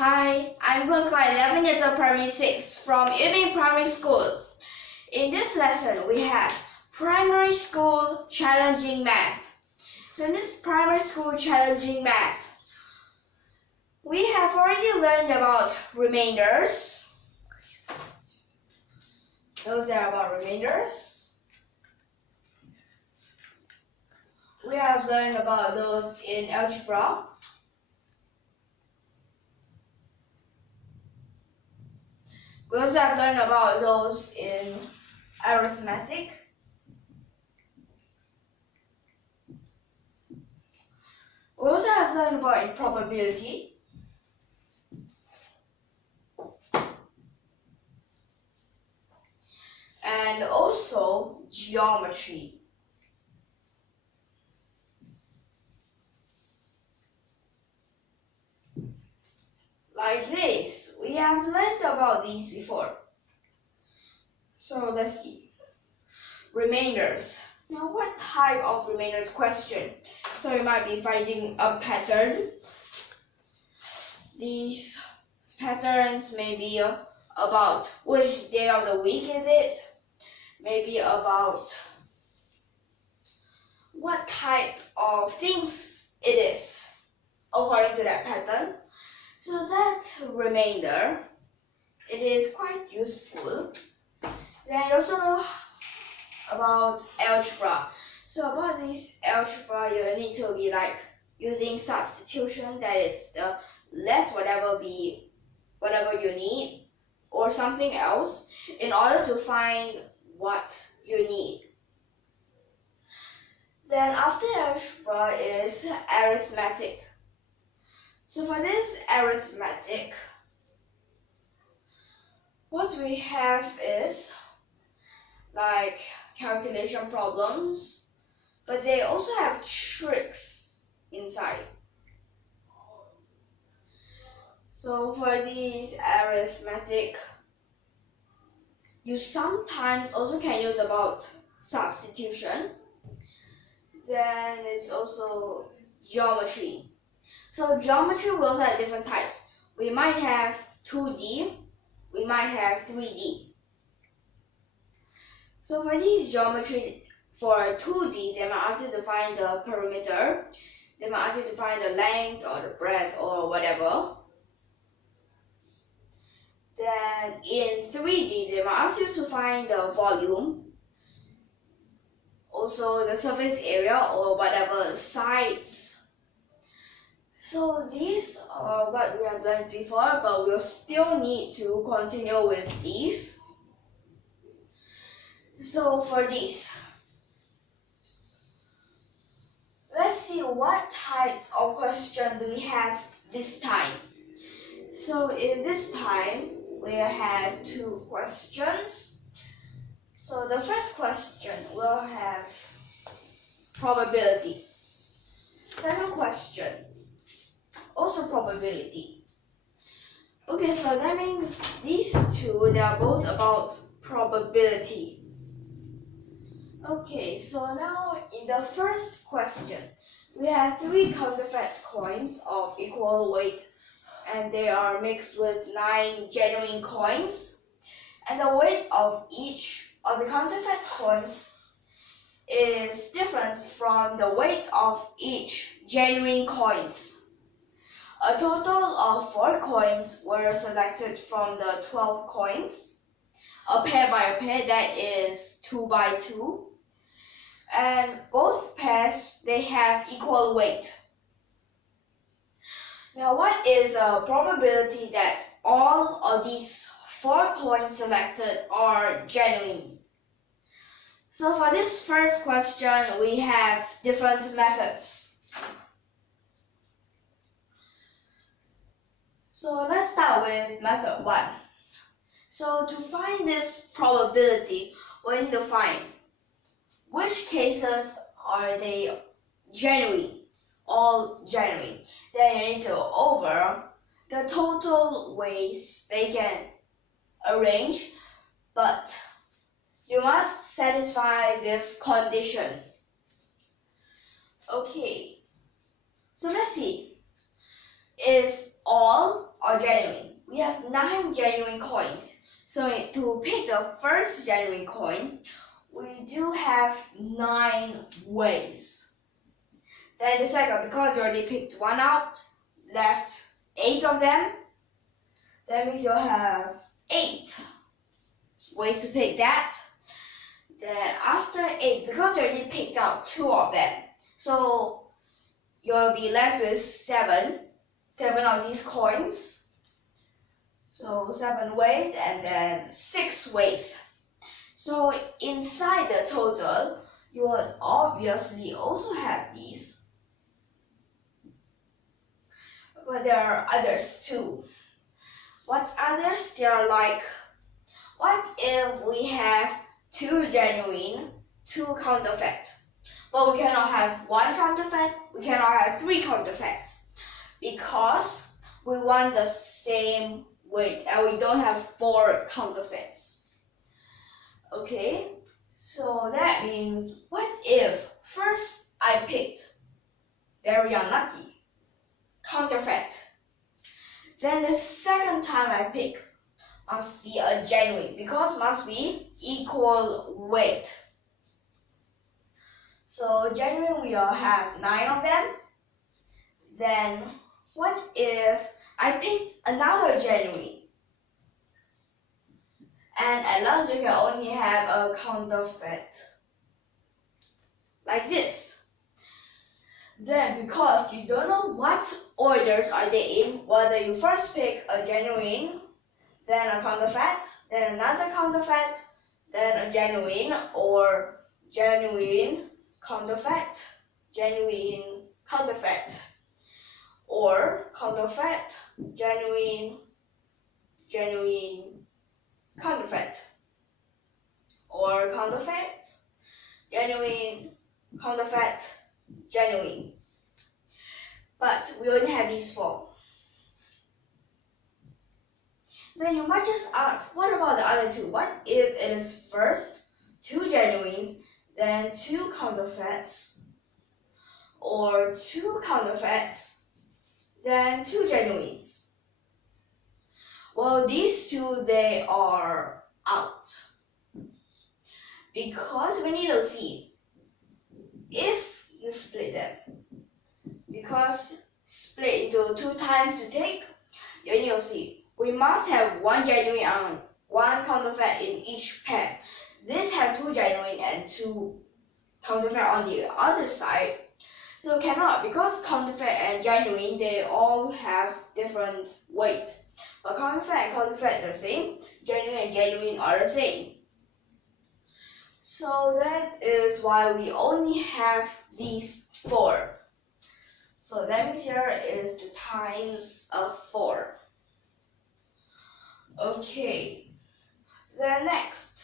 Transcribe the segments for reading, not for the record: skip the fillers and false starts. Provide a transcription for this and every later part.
Hi, I'm Gosma 11 years old, primary 6 from Yubin Primary School. In this lesson, we have primary school challenging math. So in this primary school challenging math, we have already learned about remainders. Those are about remainders. We have learned about those in algebra. We also have learned about those in arithmetic. We also have learned about probability. And also geometry. Like this, we have learned about these before. So let's see. Remainders. Now what type of remainders question? So you might be finding a pattern. These patterns may be about which day of the week is it? Maybe about what type of things it is according to that pattern. So that remainder, it is quite useful. Then you also know about algebra. So about this algebra, you need to be like using substitution, that is let whatever be whatever you need or something else in order to find what you need. Then after algebra is arithmetic. So for this arithmetic, what we have is like calculation problems, but they also have tricks inside. So for these arithmetic, you sometimes also can use about substitution. Then it's also geometry. So geometry will also have different types. We might have 2D, we might have 3D. So for these geometry, for 2D, they might ask you to find the perimeter, they might ask you to find the length or the breadth or whatever. Then in 3D, they might ask you to find the volume, also the surface area or whatever sides. So these are what we have learned before, but we'll still need to continue with these. So for these, let's see what type of question do we have this time. So in this time, we have two questions. So the first question will have probability. Second question, also probability. Okay, so that means these two, they are both about probability. Okay, so now in the first question, we have 3 counterfeit coins of equal weight, and they are mixed with 9 genuine coins. And the weight of each of the counterfeit coins is different from the weight of each genuine coins. A total of 4 coins were selected from the 12 coins, a pair by a pair, that is 2 by 2. And both pairs, they have equal weight. Now what is a probability that all of these 4 coins selected are genuine? So for this first question, we have different methods. So let's start with method 1. So to find this probability, we need to find which cases are they genuine, all genuine. Then you need to over the total ways they can arrange, but you must satisfy this condition. Okay, so let's see. If all are genuine. We have 9 genuine coins. So to pick the first genuine coin, we do have 9 ways. Then the second, because you already picked one out, left 8 of them. That means you'll have 8 ways to pick that. Then after 8, because you already picked out 2 of them, so you'll be left with 7 of these coins. So 7 ways and then 6 ways. So inside the total, you will obviously also have these. But there are others too. What others? They are like, what if we have 2 genuine, 2 counterfeit? But we cannot have 1 counterfeit, we cannot have 3 counterfeits. Because we want the same weight and we don't have 4 counterfeits. Okay, so that means, what if first I picked very unlucky counterfeit, then the second time I pick must be a genuine, because must be equal weight. So genuine, we all have 9 of them. Then what if I picked another genuine, and at last you can only have a counterfeit, like this. Then because you don't know what orders are they in, whether you first pick a genuine, then a counterfeit, then another counterfeit, then a genuine, or genuine, counterfeit, genuine, counterfeit, or counterfeit, genuine, genuine, counterfeit, or counterfeit, genuine, counterfeit, genuine. But we only have these 4. Then you might just ask, what about the other 2? What if it is first 2 genuines, then 2 counterfeits, or 2 counterfeits, then 2 genuines? Well, these 2, they are out. Because we need to see if you split them. Because split into 2 times to take, you need to see we must have 1 genuine and 1 counterfeit in each pair. This have 2 genuine and 2 counterfeit on the other side. So cannot, because counterfeit and genuine, they all have different weight. But counterfeit and counterfeit are the same, genuine and genuine are the same. So that is why we only have these 4. So that means here is 2 times of 4. Okay, then next,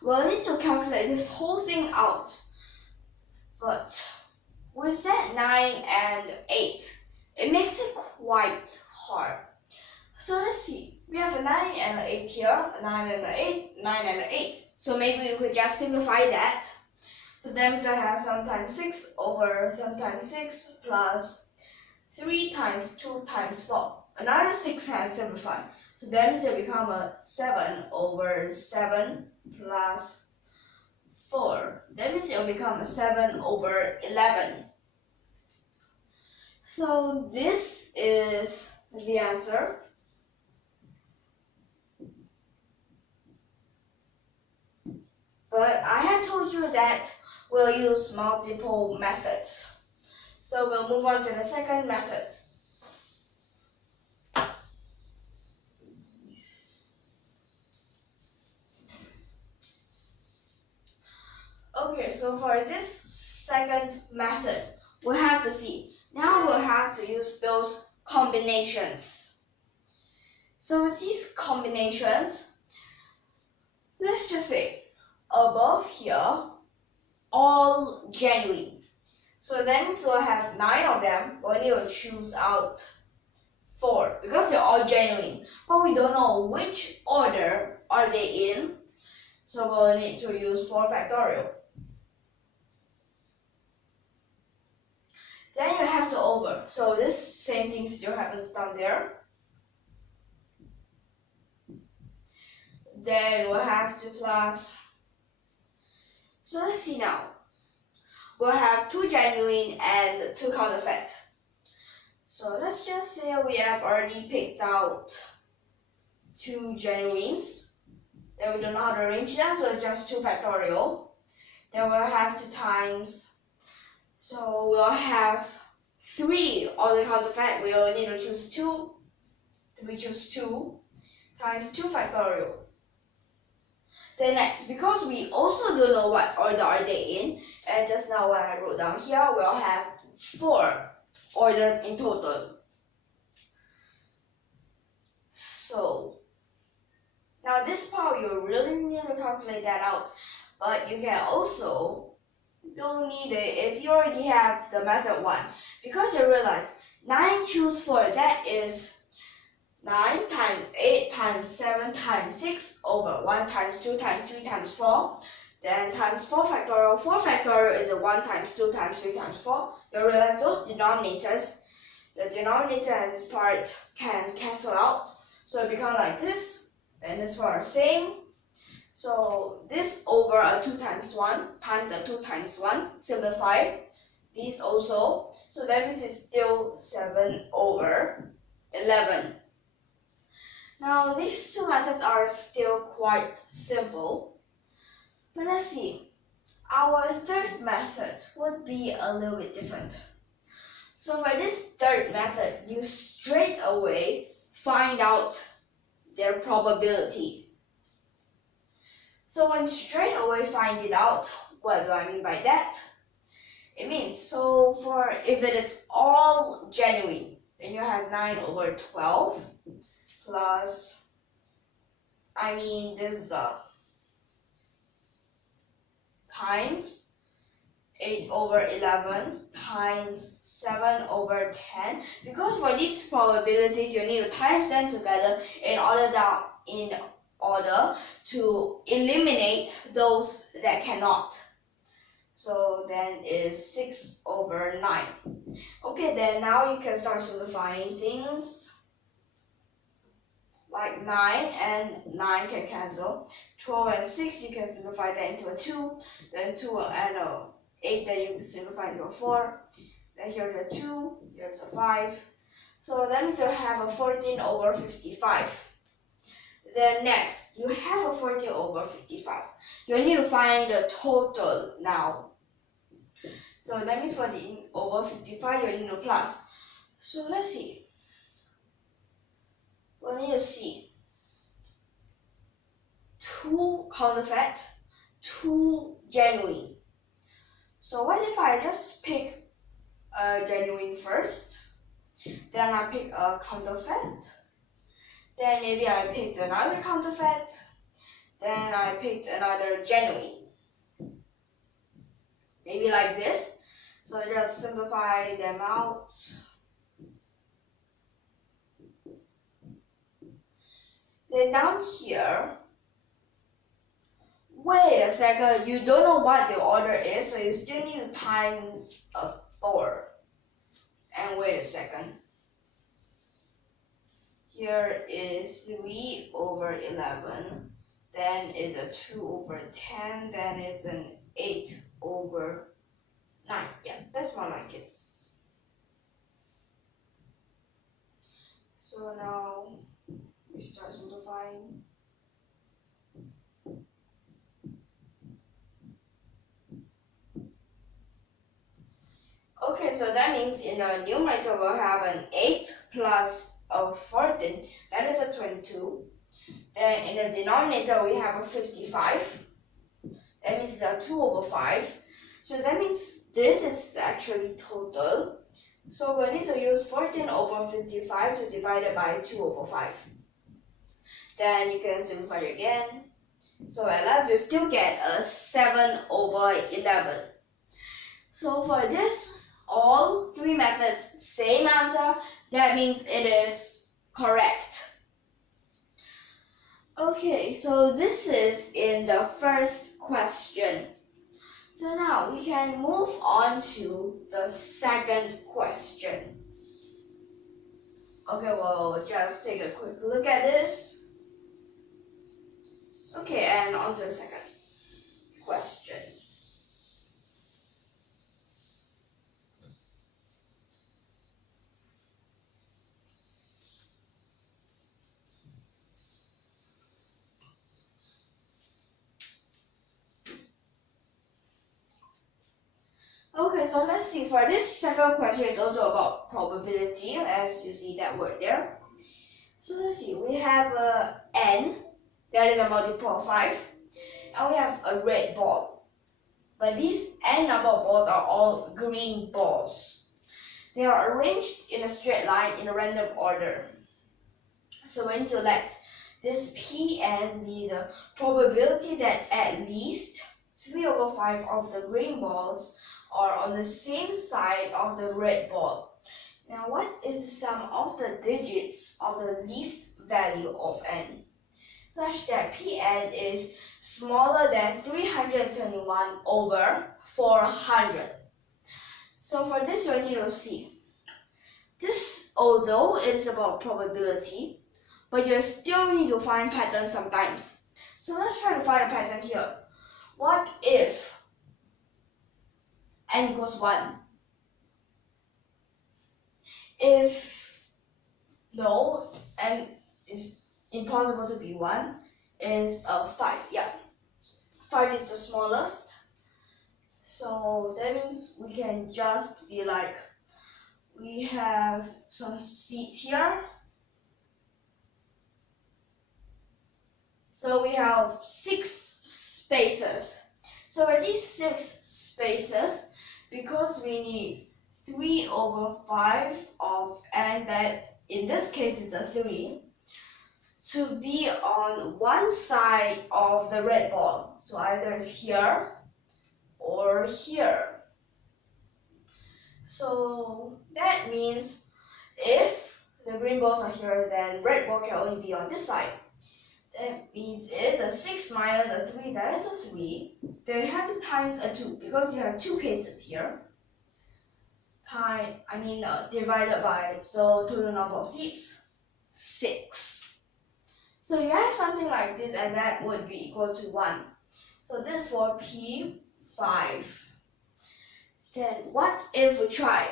we'll need to calculate this whole thing out. But with that 9 and 8, it makes it quite hard. So let's see, we have a 9 and an 8 here, a 9 and an 8, 9 and an 8. So maybe you could just simplify that. So that means I have sum times 6 over sum times 6 plus 3 times 2 times 4. Another 6 can simplify. So that means it become a 7 over 7 plus 4. That means it will become a 7 over 11. So this is the answer. But I have told you that we'll use multiple methods. So we'll move on to the second method. Okay, so for this second method, we'll have to see. Now we'll have to use those combinations. So with these combinations, let's just say above here, all genuine. So then we'll have 9 of them, but we need to choose out 4 because they're all genuine. But we don't know which order are they in, so we'll need to use 4 factorial. Then you have to over. So this same thing still happens down there. then we'll have to plus. So let's see now. We'll have 2 genuine and 2 counterfeit. So let's just say we have already picked out 2 genuines. Then we don't know how to arrange them, so it's just 2 factorial. Then we'll have to times. So we'll have 3 on the counterfeit. We only need to choose 2. We choose 2 times 2 factorial. Then next, because we also don't know what order are they in, and just now what I wrote down here, we'll have 4 orders in total. So now this part you really need to calculate that out, but you can also don't need it if you already have the method 1, because you realize 9 choose 4, that is 9 times 8 times 7 times 6 over 1 times 2 times 3 times 4, then times 4 factorial. 4 factorial is a 1 times 2 times 3 times 4. You realize those denominators, the denominator and this part can cancel out, so it becomes like this, and this part is same. So this over a 2 times 1 times a 2 times 1, simplify. These also, so that means it's still 7 over 11. Now these 2 methods are still quite simple, but let's see. Our third method would be a little bit different. So for this third method, you straight away find out their probability. So when straight away find it out, what do I mean by that? It means, so for if it is all genuine, then you have 9 over 12 plus, this is the times 8 over 11 times 7 over 10. Because for these probabilities, you need to times them together in order to eliminate those that cannot. So then is 6 over 9. Okay, then now you can start simplifying things. Like 9 and 9 can cancel. 12 and 6, you can simplify that into a 2. Then 2 and 8, then you can simplify into a 4. Then here's a 2, here's a 5. So that means you have a 14 over 55. Then next, you have a 14 over 55. You need to find the total now. So that means for the over 55, you need to plus. So let's see. We need to see 2 counterfeit, 2 genuine. So what if I just pick a genuine first, then I pick a counterfeit, then maybe I picked another counterfeit, then I picked another genuine. Maybe like this. So just simplify them out. Then down here, wait a second, you don't know what the order is, so you still need to times a 4. And wait a second. Here is 3 over 11, then is a 2 over 10, then is an 8 over 9. Yeah, that's more like it. So now we start simplifying. Okay, so that means in the numerator we'll have an 8 plus a 14, that is a 22. Then in the denominator we have a 55, that means it's a 2 over 5. So that means this is actually total. So we need to use 14 over 55 to divide it by 2 over 5. Then you can simplify it again. So at last you still get a 7 over 11. So for this, all 3 methods, same answer. That means it is correct. Okay, so this is in the first question. So now we can move on to the second question. Okay, we'll just take a quick look at this. Okay, and on to the second question. Okay, so let's see. For this second question, it's also about probability, as you see that word there. So let's see. We have n, that is a multiple of 5, and we have a red ball. But these n number of balls are all green balls. They are arranged in a straight line in a random order. So we need to let this Pn be the probability that at least 3/5 of the green balls are on the same side of the red ball. Now what is the sum of the digits of the least value of n, such that Pn is smaller than 321/400. So for this you need to see. This, although it is about probability, but you still need to find patterns sometimes. So let's try to find a pattern here. What if n equals 1? If no, n is impossible to be 1, is 5. Yeah, 5 is the smallest. So that means we can just be like, we have some seats here. So we have 6 spaces. So for these 6 spaces, because we need 3/5 of n, that in this case is a 3, to be on one side of the red ball. So either it's here or here. So that means if the green balls are here, then red ball can only be on this side. That means it's a 6 minus a 3, that is a 3. Then you have to times a 2, because you have 2 cases here. Divided by, so total number of seats, 6. So you have something like this, and that would be equal to 1. So this for P5. Then what if we try?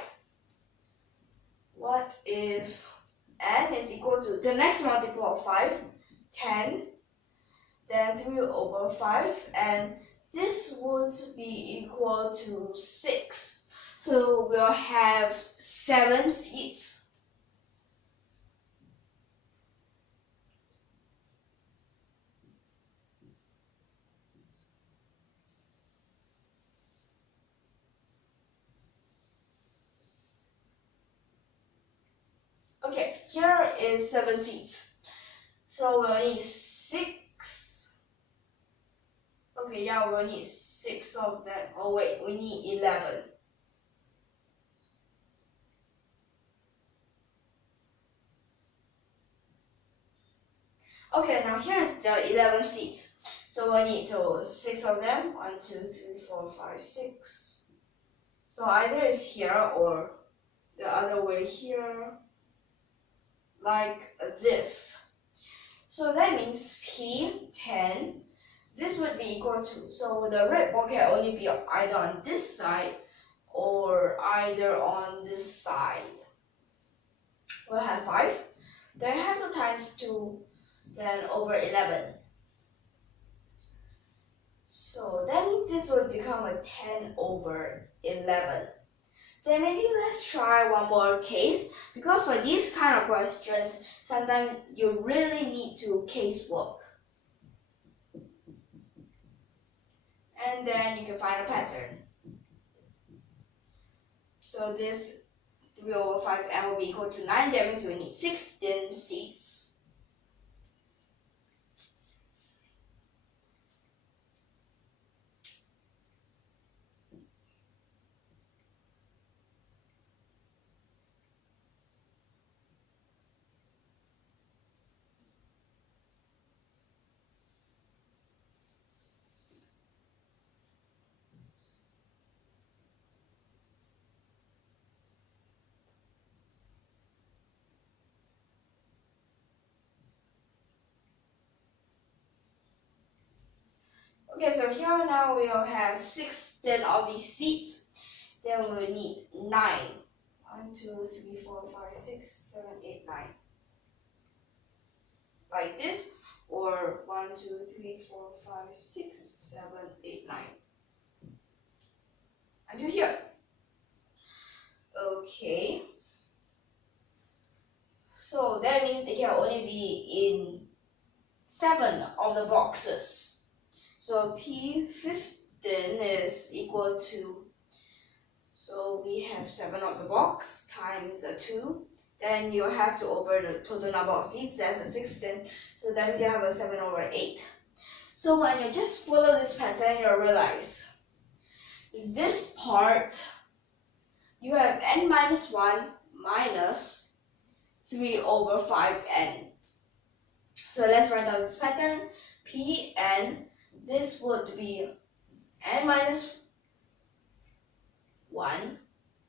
What if n is equal to the next multiple of 5, 10, then 3/5, and this would be equal to 6. So we'll have 7 seats. Okay, here is 7 seats. So we'll need 6. Okay, yeah, we'll need 6 of them. Oh wait, we need 11. Okay, now here's the 11 seats. So we need 6 of them. 1, 2, 3, 4, 5, 6. So either it's here or the other way here, like this. So that means P10, this would be equal to, so the red ball can only be either on this side or either on this side. We'll have 5, then I have to times 2, then over 11. So that means this would become a 10/11. Then maybe let's try one more case, because for these kind of questions, sometimes you really need to case work. And then you can find a pattern. So this 3/5n will be equal to 9, that means we need 16 seats. Okay, so here now we'll have 16 of these seats. Then we'll need 9. 1, 2, 3, 4, 5, 6, 7, 8, 9. Like this, or 1, 2, 3, 4, 5, 6, 7, 8, 9. Until here. Okay. So that means it can only be in 7 of the boxes. So P15 is equal to, so we have 7 of the box times a 2. Then you have to over the total number of seats, that's a 16. So that means you have a 7 over 8. So when you just follow this pattern, you'll realize this part, you have n minus 1 minus 3 over 5n. So let's write down this pattern. Pn, this would be n minus 1.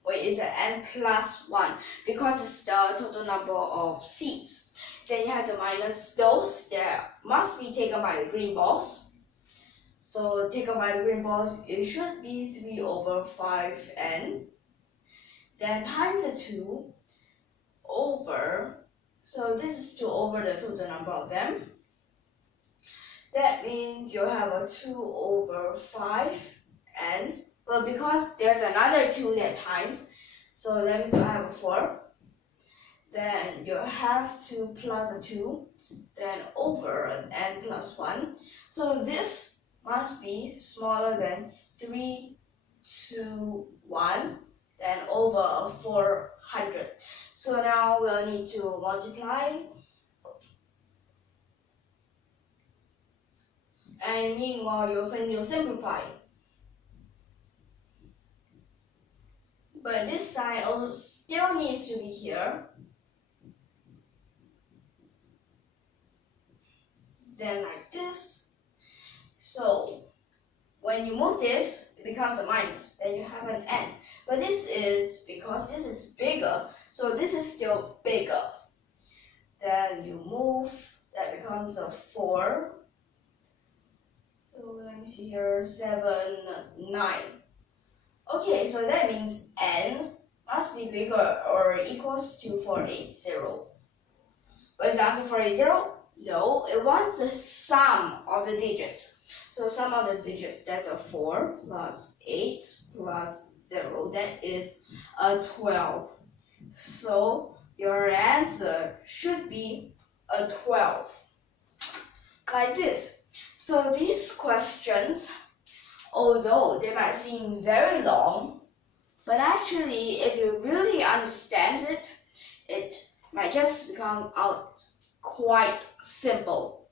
Wait, it's an n plus 1 because it's the total number of seats. Then you have to minus those that must be taken by the green balls. So taken by the green balls, it should be 3 over 5n. Then times the 2 over, so this is 2 over the total number of them. That means you'll have a 2 over 5n. But because there's another 2 that times, so that means you'll have a 4. Then you have 2 plus a 2, then over an n plus 1. So this must be smaller than 3, 2, 1, then over 400. So now we'll need to multiply. And meanwhile, you'll simplify. But this sign also still needs to be here. Then like this. So when you move this, it becomes a minus. Then you have an n. But this is because this is bigger, so this is still bigger. Then you move, that becomes a 4. So let me see here, 7, 9. Okay, so that means n must be bigger or equals to 480. What is the answer 480? No, it wants the sum of the digits. So sum of the digits, that's a 4 plus 8 plus 0, that is a 12. So your answer should be a 12. Like this. So these questions, although they might seem very long, but actually if you really understand it, it might just become out quite simple.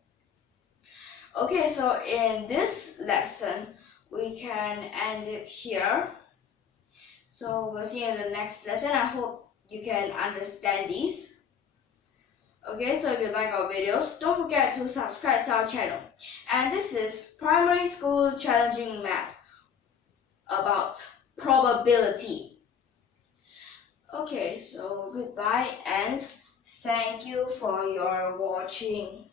Okay, so in this lesson, we can end it here. So we'll see you in the next lesson. I hope you can understand these. Okay, so if you like our videos, don't forget to subscribe to our channel. And this is Primary School Challenging Math about probability. Okay, so goodbye and thank you for your watching.